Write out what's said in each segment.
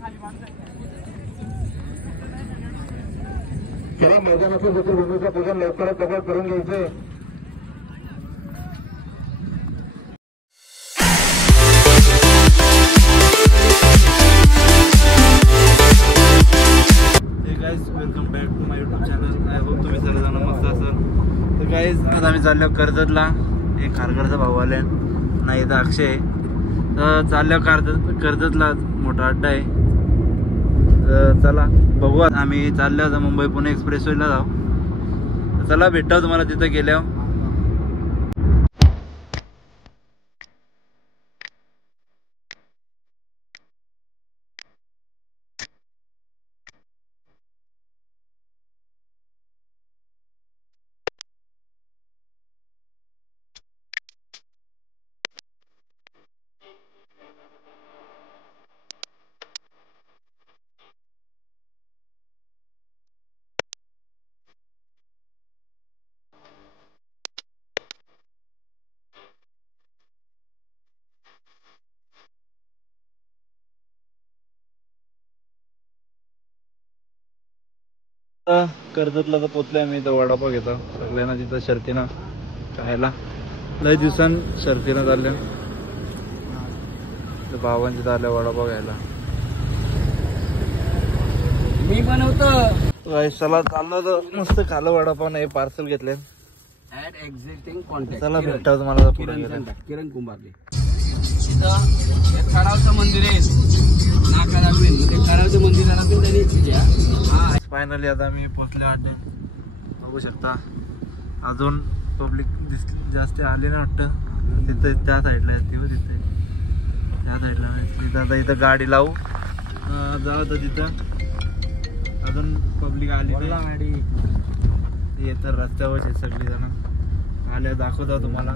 चला मैदानातून देखील भूमीचा पूजन लवकरात लवकर करून घ्यायचंय. Welcome back to my YouTube channel. I hope तुम्ही सगळेजण मस्त असाल. तर गाईज आज आम्ही चाललो कर्जतला. एक खारघरचा भाऊ आले नाही तर अक्षय. तर चाललो कर्जतला मोठा अड्डा आहे. तर चला बघू. आम्ही चाललो आता मुंबई पुणे एक्सप्रेसवेला जाऊ. तर चला भेटाव तुम्हाला तिथं गेल्यावर. कर्जतला तर पोचलोय आम्ही. इथं वडापाव घेतो सगळ्यांना तिथं शर्तीनं खायला. लय दिवसां शर्तीनं चालल्या भावांची तिथं आल्या वडापाव घ्यायला. मी बनवतो. चला चाललो तर मस्त खाल्लं वडापाव. नाही पार्सल घेतले. चला भेटाव तुम्हाला किरण कुंभारले. खरावचं मंदिर आहे. खरावच्या मंदिराला पण त्यांनी. फायनली आता मी पोचले अड्डे. बघू शकता अजून पब्लिक जास्त आले ना वाटतं. तिथं त्या साईडला येते हो. तिथे त्या साईडला तिथं आता इथं गाडी लावू जाऊ. तर तिथं अजून पब्लिक आली नाही. येतं रस्त्यावर सगळी जण आल्या. दाखवतो तुम्हाला.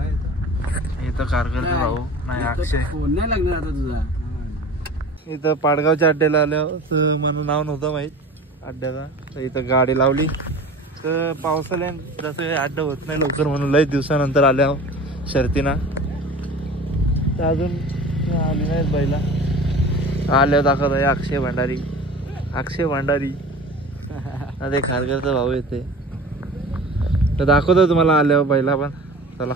इथं खारघरचा भाऊ नाही अक्षय. फोन नाही लागणार आता तुझा. इथं पाडगावच्या अड्ड्याला आलं. मला नाव नव्हतं माहीत अड्ड्याचा. तर इथं गाडी लावली. तर पावसाळ्या जसं अड्डा होत नाही लवकर म्हणून लई दिवसानंतर आल्या शर्तीना. तर अजून आली नाहीत बैला. आल्या दाखवत आहे अक्षय भंडारी. अक्षय भंडारी अरे खारघरचा भाऊ येते. तर दाखवतो तुम्हाला आल्यावर बैला पण. चला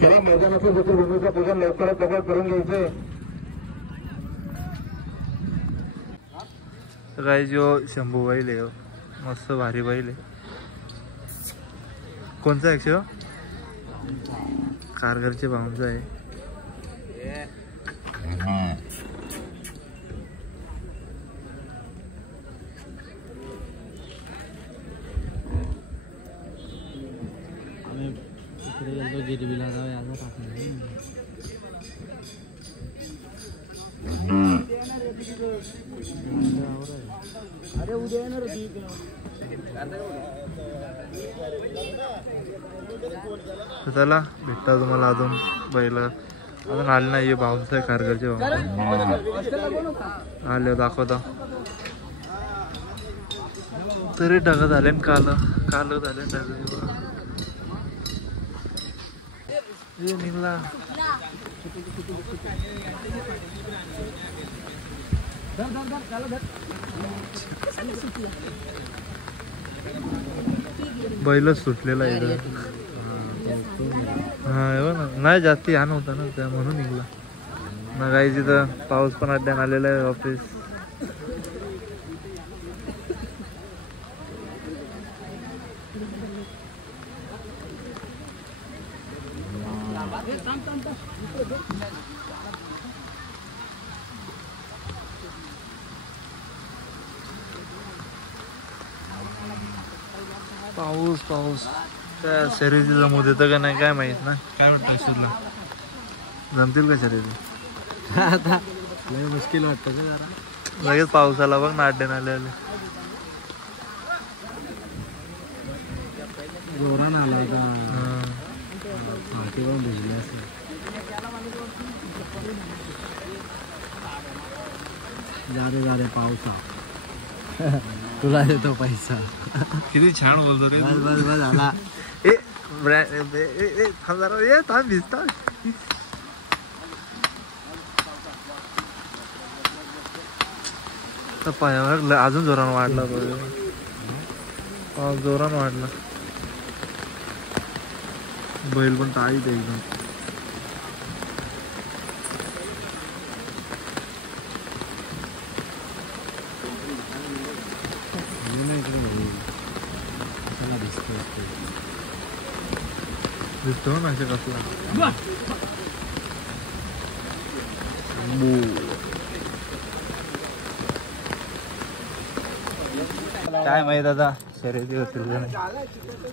चला मैदानातून देखील भूमीचा पूजन लवकरात लवकर करून घ्यायचंय. काय जो शंभू बैल आहे मस्त भारी बैल आहे. कोणचा अक्षय? खारघरचे भाऊंचा आहे. गिरवीला जाऊ याचा टाकून. अरे उद्या येणार होती. चला भेटता तुम्हाला अजून बैल अजून आले नाही. भाऊंचा आहे खारघरचे भाऊ. आले दाखवता. तरी ढग झाले काल झाले ढग. निघला बैलच सुटलेला आहे. हा नाही जास्ती हा नव्हता ना त्या म्हणून निघला ना. काही तिथं पाऊस पण अड्ड्यान आलेला आहे. ऑफिस पाऊस काय शर्यती जमू देतं का नाही काय माहित ना. काय वाटतं शरीरला जमतील का शर्यती? आता लय मुश्किल वाटतं का जरा. लगेच पावसाला बघ ना अड्ड्यान आले. जोरान आला होता. पण भिजले असेल. जारे पावसा. तुला देतो पैसा. किती छान बोलतो रे. बस झाला. थांब जरा. थांब भिजता. तर पायावर अजून जोरानं वाढला पाऊस जोरानं वाढला बैल पण टाळीत एकदम दिसतो ना कसला काय माहित आता शर्यती होतील का नाही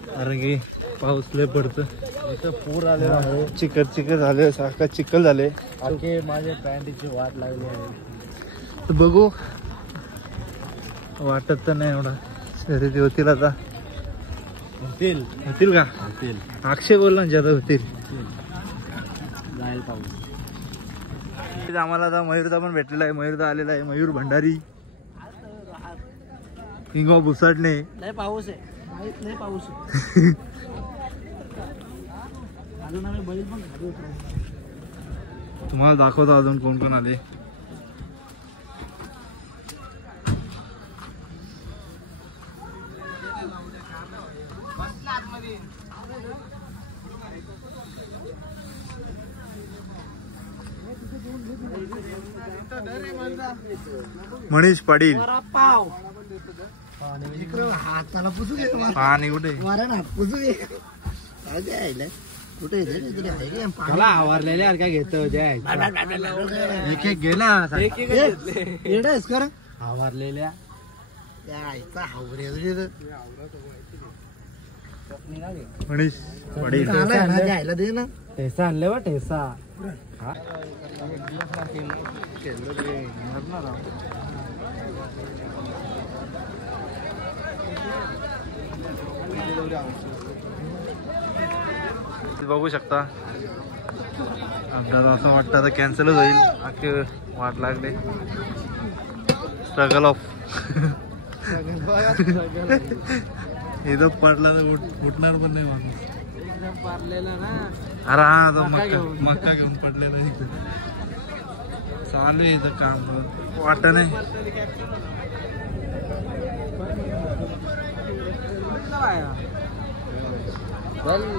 कारण की पाऊस लय पडतं इथं पूर आलेला आहे. चिकट झाले सारखा चिखल झाले आखे माझ्या पॅन्टीची वाट लागली आहे. तर बघू वाटत तर नाही एवढा शर्यती होतील आता होतील का अक्षय बोलला ना ज्यादा होतील जाईल पाऊस. आम्हाला आता मयूरदा पण भेटलेला आहे मयूरदा आलेला आहे मयूर भंडारी किंग ऑफ बुसाटणे लय पाऊस आहे लय पाऊस आहे. अजून आम्ही बैल पण खाली उतरवतो. तुम्हाला दाखवतो अजून कोण कोण आले मनीष पाटील पाव पाणी कुठे मला आवरलेले काय घेत एक एक गेला आवरलेल्या मनीष पाटील घ्यायला दे ना ठेसा आणले वा ठेसा बघू शकता आपल्याला असं वाटतं आता कॅन्सलच होईल अख्खे वाट लागले स्ट्रगल ऑफ इथं पडला तर उठणार पण नाही माणूस अरे हा आता मक्का घेऊन पडलेला इथं चालू आहे इथं काम वाटत नाही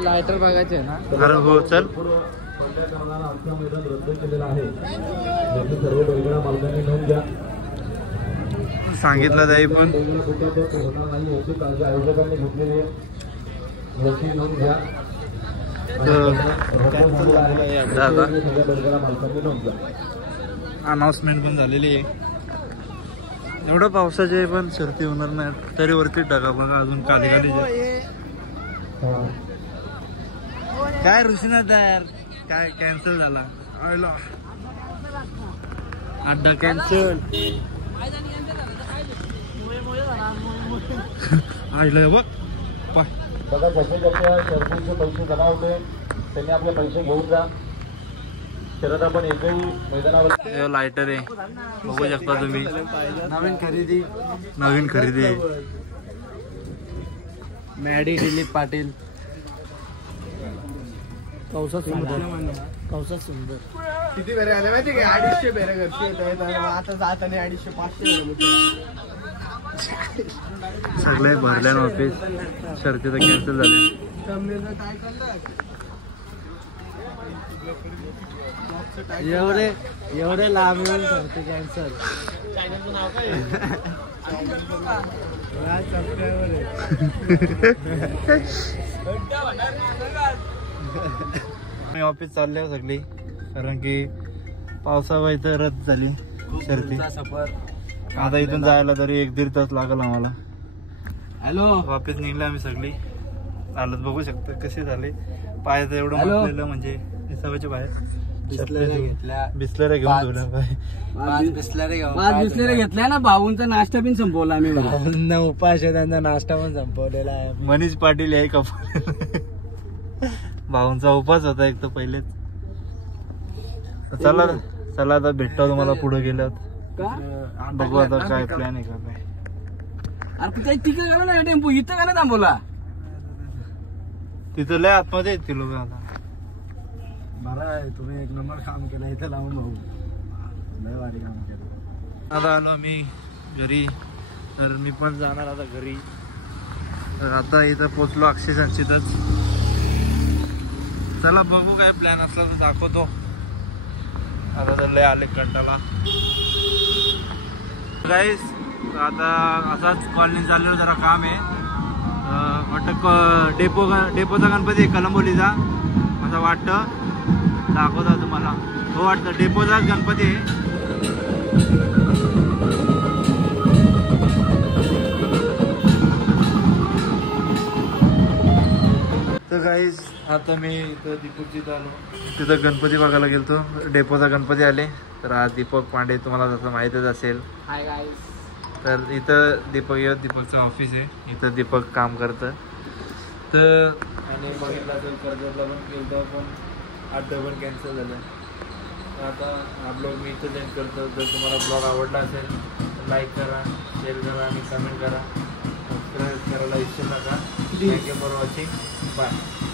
लायटर बघायचे ना अरे हो चल सांगितलं जाई पण दादा अनाउन्समेंट पण झालेली आहे एवढं पावसाचे पण सर्दी होणार नाही तरी वरती टाका बघा अजून खाली खाली काय ऋषीना तयार काय कॅन्सल झाला अड्डा कॅन्सल आईला बघ बघा जसे जसे शर्यतीचे पैसे जमा होते त्यांनी आपले पैसे घेऊन जा शर्यत आपण एकही मैदानावर लायटर आहे बघू शकता तुम्ही नवीन खरेदी आहे मॅडी दिलीप पाटील कौसात सुंदर किती बेरे आले माहिती का 250 बेरे घरचे आता जाताना 250 सगळे भरल्या ऑफिस शर्ती तर कॅन्सल झाले एवढे लांब येऊन करते कॅन्सल ऑफिस चालले सगळी कारण की पावसामुळे इथं रद्द झाली शर्ती आता इथून जायला तरी 1-1.5 तास लागल आम्हाला हॅलो वापस निघले आम्ही सगळी हालत बघू शकतो कशी झाली पाय तर एवढं म्हटलेलं म्हणजे सवयच्या बाहेर बिस्लऱ्या घेऊन ठेवल्या पाय बिस्लऱ्या घेतल्या ना भाऊंचा नाश्ता पण संपवला आम्ही भाऊंना उपास आहे त्यांचा नाश्ता पण संपवलेला आहे मनीष पाटील आहे का भाऊंचा उपास होता एक तर पहिलेच चला चला आता भेटतो तुम्हाला पुढे गेल्यावर बघू आता काय प्लॅन आहे का काय अरे तिकडे गेला ना टेम्पो इथं का ना थांबवला तिथं लय आतमध्ये आहेत ती लोक आता आहे तुम्ही एक नंबर काम केलं इथं लावून भाऊ लय भारी काम केलं. आता आलो आम्ही घरी तर मी पण जाणार आता घरी. तर आता इथं पोचलो अक्षय संचितच. चला बघू काय प्लॅन असला तर दाखवतो. आता तर लय आले कंटाला गाईस. आता असाच कॉलनी चाललेलं जरा काम आहे वाटतं. डेपोचा गणपती आहे कलंबोलीचा असं वाटतं. दाखवता तुम्हाला. हो वाटतं डेपोचाच गणपती आहे. तर गाईज आता मी इथं दीपकजीत आलो. तिथं गणपती बघायला गेलतो. डेपोचा गणपती आले. तर आज दीपक पांडे तुम्हाला जसं माहीतच असेल. Hi guys. तर इथं दीपकचं ऑफिस आहे. इथं दीपक काम करतं. तर आणि बघितलं तर कर्जतला पण गेलं पण अड्डा पण कॅन्सल झालं. आता हा ब्लॉग मी इथं एंड करतो. जर तुम्हाला ब्लॉग आवडला असेल तर लाईक करा, शेअर करा आणि कमेंट करा. सबस्क्राईब करायला विसरू नका. Thank you for watching. बाय.